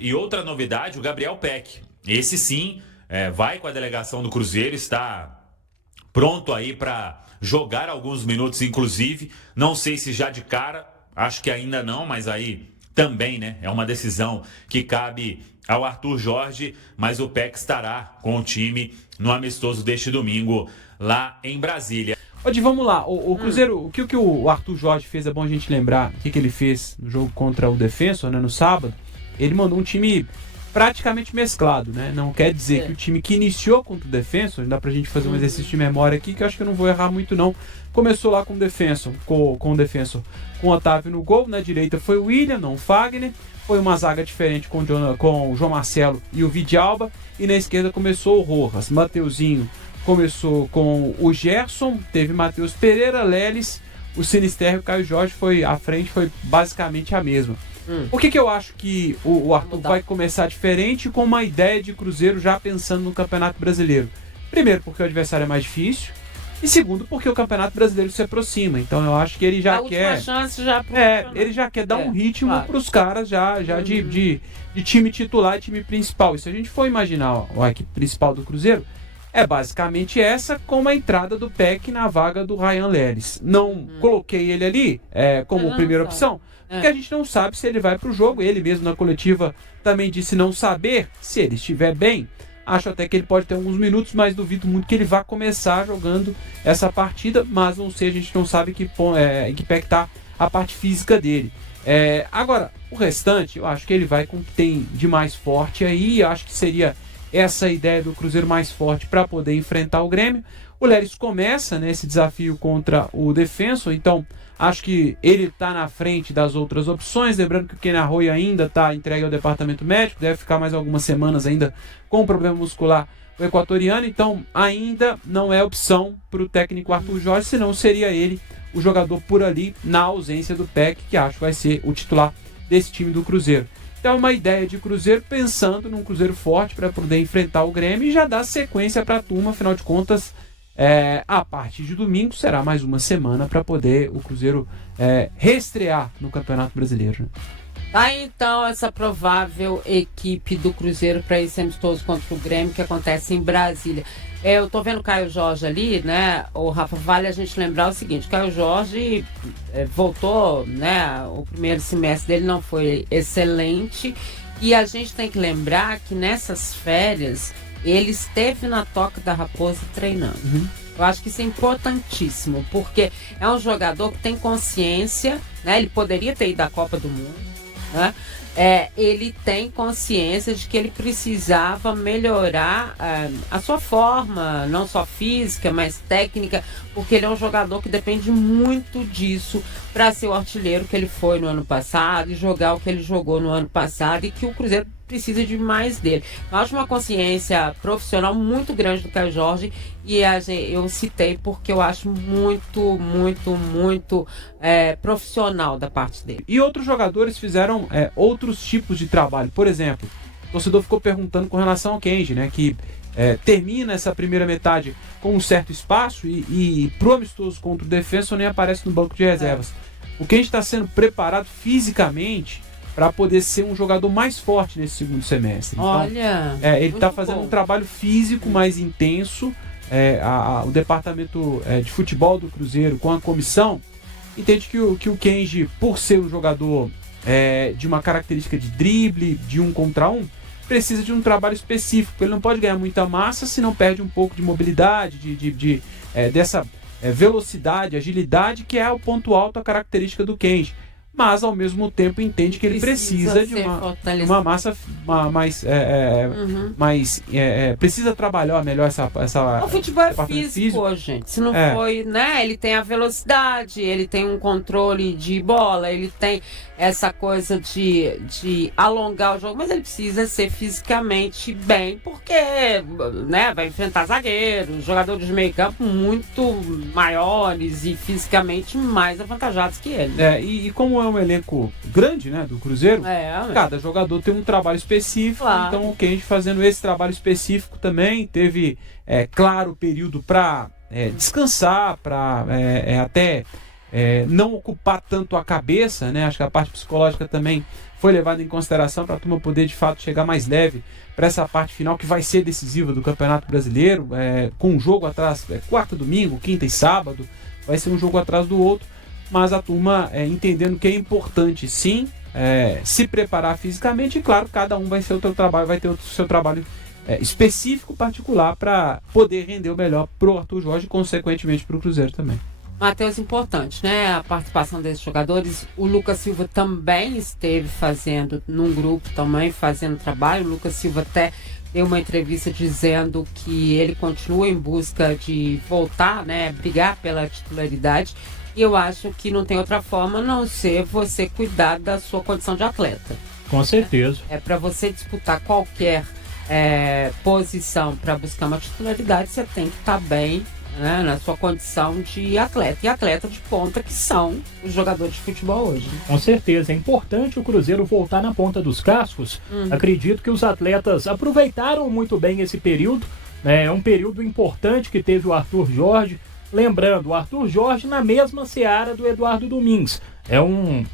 E outra novidade, o Gabriel Peck. Esse sim, vai com a delegação do Cruzeiro, está pronto aí para jogar alguns minutos, inclusive. Não sei se já de cara, acho que ainda não, mas aí também, né? É uma decisão que cabe ao Arthur Jorge, mas o Peck estará com o time no amistoso deste domingo lá em Brasília. Odi, vamos lá. O Cruzeiro, o que o Arthur Jorge fez, é bom a gente lembrar o que ele fez no jogo contra o Defensor, né, no sábado. Ele mandou um time praticamente mesclado, né? Não quer dizer que o time que iniciou contra o Defensor, dá pra gente fazer um exercício de memória aqui, que eu acho que eu não vou errar muito não. Começou lá com o Defensor, com o Otávio no gol, na direita foi o William, não o Fagner. Foi uma zaga diferente com o João Marcelo e o Vidalba. E na esquerda começou o Rojas. Mateuzinho começou com o Gerson, teve Matheus Pereira, Leles, o Sinisterra e o Caio Jorge. A frente foi basicamente a mesma. Por que eu acho que o Arthur vai começar diferente, com uma ideia de Cruzeiro já pensando no Campeonato Brasileiro? Primeiro, porque o adversário é mais difícil. E segundo, porque o Campeonato Brasileiro se aproxima. Então eu acho que ele já quer... chance já ele já quer dar um ritmo para os caras já de time titular e time principal. E se a gente for imaginar a equipe principal do Cruzeiro, é basicamente essa, com a entrada do Peck na vaga do Ryan Leles. Não coloquei ele ali como primeira opção, porque a gente não sabe se ele vai para o jogo. Ele mesmo na coletiva também disse não saber se ele estiver bem. Acho até que ele pode ter alguns minutos, mas duvido muito que ele vá começar jogando essa partida. Mas não sei, a gente não sabe em que pé está a parte física dele. Agora, o restante, eu acho que ele vai com o que tem de mais forte aí. Eu acho que seria essa a ideia do Cruzeiro mais forte para poder enfrentar o Grêmio. O Leles começa nesse desafio contra o Defensor, então acho que ele está na frente das outras opções. Lembrando que o Ken Arroyo ainda está entregue ao departamento médico, deve ficar mais algumas semanas ainda com problema muscular, o equatoriano, então ainda não é opção para o técnico Arthur Jorge, senão seria ele o jogador por ali, na ausência do Peck, que acho que vai ser o titular desse time do Cruzeiro. Então é uma ideia de Cruzeiro pensando num Cruzeiro forte para poder enfrentar o Grêmio e já dar sequência para a turma. Afinal de contas, a partir de domingo será mais uma semana para poder o Cruzeiro reestrear no Campeonato Brasileiro, né? Tá, então, essa provável equipe do Cruzeiro para esse amistoso contra o Grêmio, que acontece em Brasília. Eu tô vendo o Caio Jorge ali, né? O Rafa, vale a gente lembrar o seguinte: o Caio Jorge voltou, né? O primeiro semestre dele não foi excelente. E a gente tem que lembrar que nessas férias ele esteve na Toca da Raposa treinando. Eu acho que isso é importantíssimo, porque é um jogador que tem consciência, né? Ele poderia ter ido à Copa do Mundo, né? Ele tem consciência de que ele precisava melhorar a sua forma, não só física, mas técnica, porque ele é um jogador que depende muito disso para ser o artilheiro que ele foi no ano passado e jogar o que ele jogou no ano passado, e que o Cruzeiro precisa de mais dele. Eu acho uma consciência profissional muito grande do Caio Jorge, e eu citei porque eu acho muito profissional da parte dele. E outros jogadores fizeram outros tipos de trabalho. Por exemplo, o torcedor ficou perguntando com relação ao Kenji, né, que termina essa primeira metade com um certo espaço e pro amistoso contra o Defensor nem aparece no banco de reservas. O Kenji está sendo preparado fisicamente para poder ser um jogador mais forte nesse segundo semestre. Então, olha, ele está fazendo um trabalho físico mais intenso. O departamento de futebol do Cruzeiro, com a comissão, entende que o Kenji, por ser um jogador de uma característica de drible, de 1 contra 1, precisa de um trabalho específico. Ele não pode ganhar muita massa se não perde um pouco de mobilidade, dessa velocidade, agilidade, que é o ponto alto, a característica do Kenji. Mas ao mesmo tempo entende que ele precisa de uma massa mais precisa trabalhar melhor essa o futebol é físico, gente. Se não foi, né? Ele tem a velocidade, ele tem um controle de bola, ele tem essa coisa de alongar o jogo, mas ele precisa ser fisicamente bem, porque, né, vai enfrentar zagueiros, jogadores de meio campo muito maiores e fisicamente mais avantajados que ele. E como é um elenco grande, né, do Cruzeiro, cada jogador tem um trabalho específico, então o Kenji fazendo esse trabalho específico também teve, claro, período para descansar, para até não ocupar tanto a cabeça, né? Acho que a parte psicológica também foi levada em consideração para a turma poder de fato chegar mais leve para essa parte final que vai ser decisiva do Campeonato Brasileiro, com um jogo atrás, quarta, domingo, quinta e sábado, vai ser um jogo atrás do outro, mas a turma entendendo que é importante sim se preparar fisicamente e claro, cada um vai ter o seu trabalho específico, particular, para poder render o melhor pro Arthur Jorge e consequentemente pro Cruzeiro também. Matheus, importante, né? A participação desses jogadores. O Lucas Silva também esteve fazendo, num grupo também, fazendo trabalho. O Lucas Silva até deu uma entrevista dizendo que ele continua em busca de voltar, né? Brigar pela titularidade. E eu acho que não tem outra forma a não ser você cuidar da sua condição de atleta. Com certeza. Para você disputar qualquer posição para buscar uma titularidade, você tem que estar bem, né, na sua condição de atleta. E atleta de ponta que são os jogadores de futebol hoje. Com certeza. É importante o Cruzeiro voltar na ponta dos cascos. Acredito que os atletas aproveitaram muito bem esse período. É um período importante que teve o Arthur Jorge. Lembrando, o Arthur Jorge na mesma seara do Eduardo Domingues. É um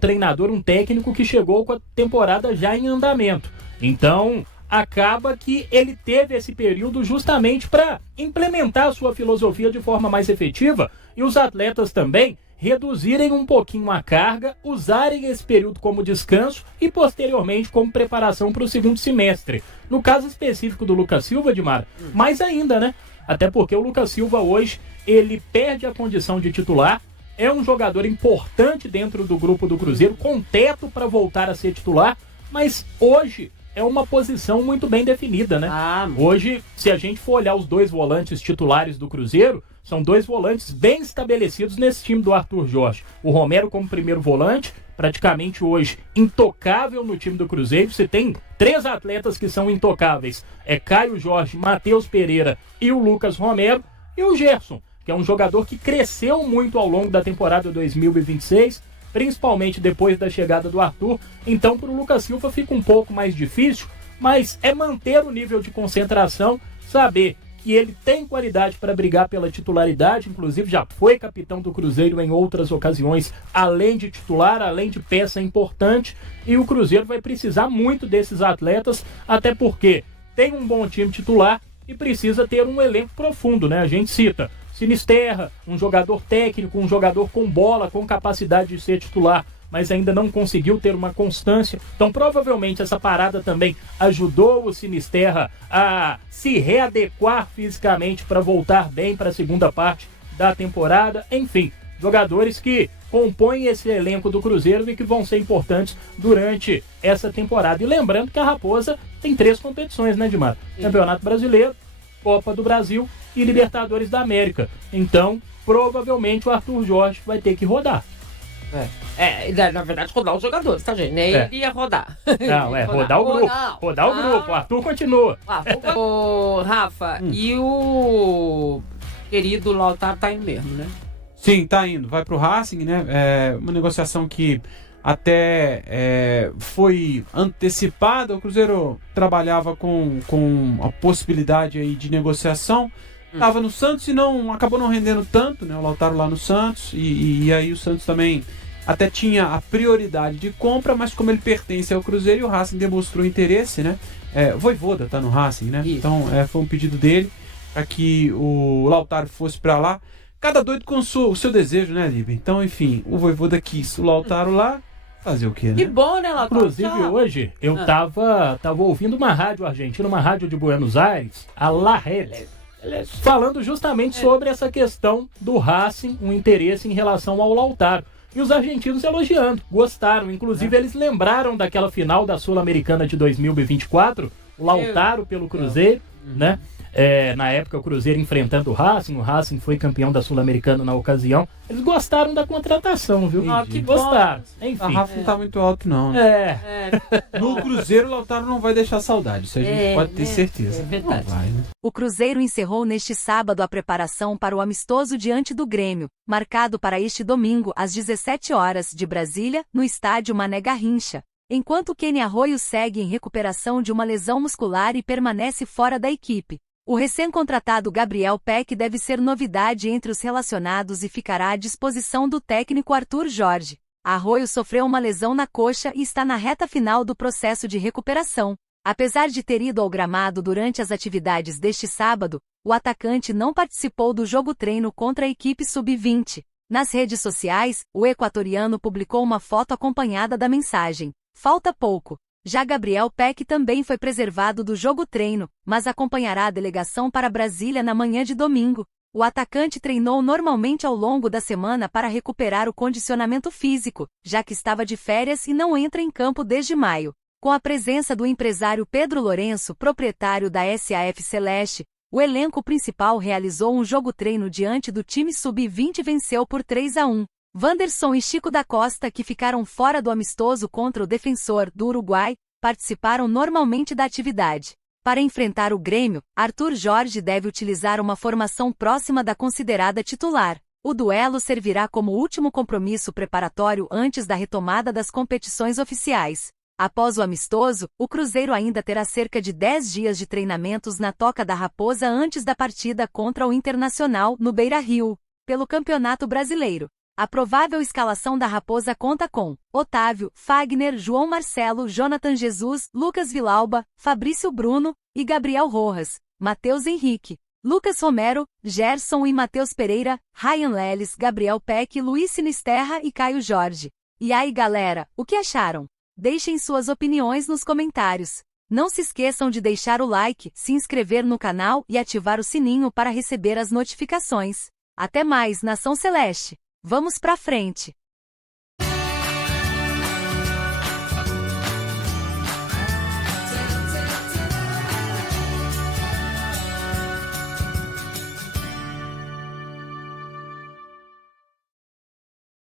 treinador, um técnico que chegou com a temporada já em andamento. Então, acaba que ele teve esse período justamente para implementar a sua filosofia de forma mais efetiva e os atletas também reduzirem um pouquinho a carga, usarem esse período como descanso e posteriormente como preparação para o segundo semestre. No caso específico do Lucas Silva, Edmar, mais ainda, né? Até porque o Lucas Silva hoje, ele perde a condição de titular, é um jogador importante dentro do grupo do Cruzeiro, com teto para voltar a ser titular, mas hoje é uma posição muito bem definida, né? Hoje, se a gente for olhar os dois volantes titulares do Cruzeiro, são dois volantes bem estabelecidos nesse time do Arthur Jorge. O Romero como primeiro volante, praticamente hoje intocável no time do Cruzeiro. Você tem 3 atletas que são intocáveis. É Caio Jorge, Matheus Pereira e o Lucas Romero. E o Gerson, que é um jogador que cresceu muito ao longo da temporada 2026, principalmente depois da chegada do Arthur. Então, para o Lucas Silva fica um pouco mais difícil, mas é manter o nível de concentração, saber que ele tem qualidade para brigar pela titularidade, inclusive já foi capitão do Cruzeiro em outras ocasiões, além de titular, além de peça importante, e o Cruzeiro vai precisar muito desses atletas, até porque tem um bom time titular e precisa ter um elenco profundo, né? A gente cita Sinisterra, um jogador técnico, um jogador com bola, com capacidade de ser titular, mas ainda não conseguiu ter uma constância. Então, provavelmente, essa parada também ajudou o Sinisterra a se readequar fisicamente para voltar bem para a segunda parte da temporada. Enfim, jogadores que compõem esse elenco do Cruzeiro e que vão ser importantes durante essa temporada. E lembrando que a Raposa tem 3 competições, né, Edmar? Campeonato Brasileiro, Copa do Brasil e Libertadores da América. Então, provavelmente o Arthur Jorge vai ter que rodar. Na verdade, rodar os jogadores, tá, gente? Ele ia rodar. Não, rodar o grupo. Rodar o grupo. O Arthur continua. Ô, Rafa, e o querido Lautaro tá indo mesmo, né? Sim, tá indo. Vai pro Racing, né? Uma negociação que até foi antecipada. O Cruzeiro trabalhava com a possibilidade aí de negociação. Estava no Santos e acabou não rendendo tanto, né? O Lautaro lá no Santos. E aí o Santos também até tinha a prioridade de compra, mas como ele pertence ao Cruzeiro e o Racing demonstrou interesse, né? Vojvoda tá no Racing, né? Isso. Então foi um pedido dele para que o Lautaro fosse para lá. Cada doido com o seu desejo, né, Lívia? Então, enfim, o Vojvoda quis o Lautaro lá. Fazer o quê, né? Que bom, né, Lautaro? Inclusive, hoje, eu tava ouvindo uma rádio argentina, uma rádio de Buenos Aires, a La Rede, falando justamente sobre essa questão do Racing, um interesse em relação ao Lautaro. E os argentinos elogiando, gostaram. Inclusive, eles lembraram daquela final da Sul-Americana de 2024, o Lautaro pelo Cruzeiro, né? Na época o Cruzeiro enfrentando o Racing foi campeão da Sul-Americana na ocasião. Eles gostaram da contratação, viu? Que gostaram. Enfim. A Rafa não tá muito alto, não, né? No Cruzeiro, o Lautaro não vai deixar saudade. Isso a gente pode ter certeza. É verdade. Não vai, né? O Cruzeiro encerrou neste sábado a preparação para o amistoso diante do Grêmio, marcado para este domingo às 17 horas de Brasília, no estádio Mané Garrincha. Enquanto Kenny Arroyo segue em recuperação de uma lesão muscular e permanece fora da equipe. O recém-contratado Gabriel Peck deve ser novidade entre os relacionados e ficará à disposição do técnico Arthur Jorge. Arroio sofreu uma lesão na coxa e está na reta final do processo de recuperação. Apesar de ter ido ao gramado durante as atividades deste sábado, o atacante não participou do jogo-treino contra a equipe sub-20. Nas redes sociais, o equatoriano publicou uma foto acompanhada da mensagem: "Falta pouco". Já Gabriel Peck também foi preservado do jogo-treino, mas acompanhará a delegação para Brasília na manhã de domingo. O atacante treinou normalmente ao longo da semana para recuperar o condicionamento físico, já que estava de férias e não entra em campo desde maio. Com a presença do empresário Pedro Lourenço, proprietário da SAF Celeste, o elenco principal realizou um jogo-treino diante do time sub-20 e venceu por 3-1. Wanderson e Chico da Costa, que ficaram fora do amistoso contra o Defensor do Uruguai, participaram normalmente da atividade. Para enfrentar o Grêmio, Arthur Jorge deve utilizar uma formação próxima da considerada titular. O duelo servirá como último compromisso preparatório antes da retomada das competições oficiais. Após o amistoso, o Cruzeiro ainda terá cerca de 10 dias de treinamentos na Toca da Raposa antes da partida contra o Internacional, no Beira-Rio, pelo Campeonato Brasileiro. A provável escalação da Raposa conta com Otávio, Fagner, João Marcelo, Jonathan Jesus, Lucas Vilauba, Fabrício Bruno e Gabriel Rojas, Matheus Henrique, Lucas Romero, Gerson e Matheus Pereira, Ryan Leles, Gabriel Peck, Luiz Sinisterra e Caio Jorge. E aí galera, o que acharam? Deixem suas opiniões nos comentários. Não se esqueçam de deixar o like, se inscrever no canal e ativar o sininho para receber as notificações. Até mais, Nação Celeste! Vamos pra frente!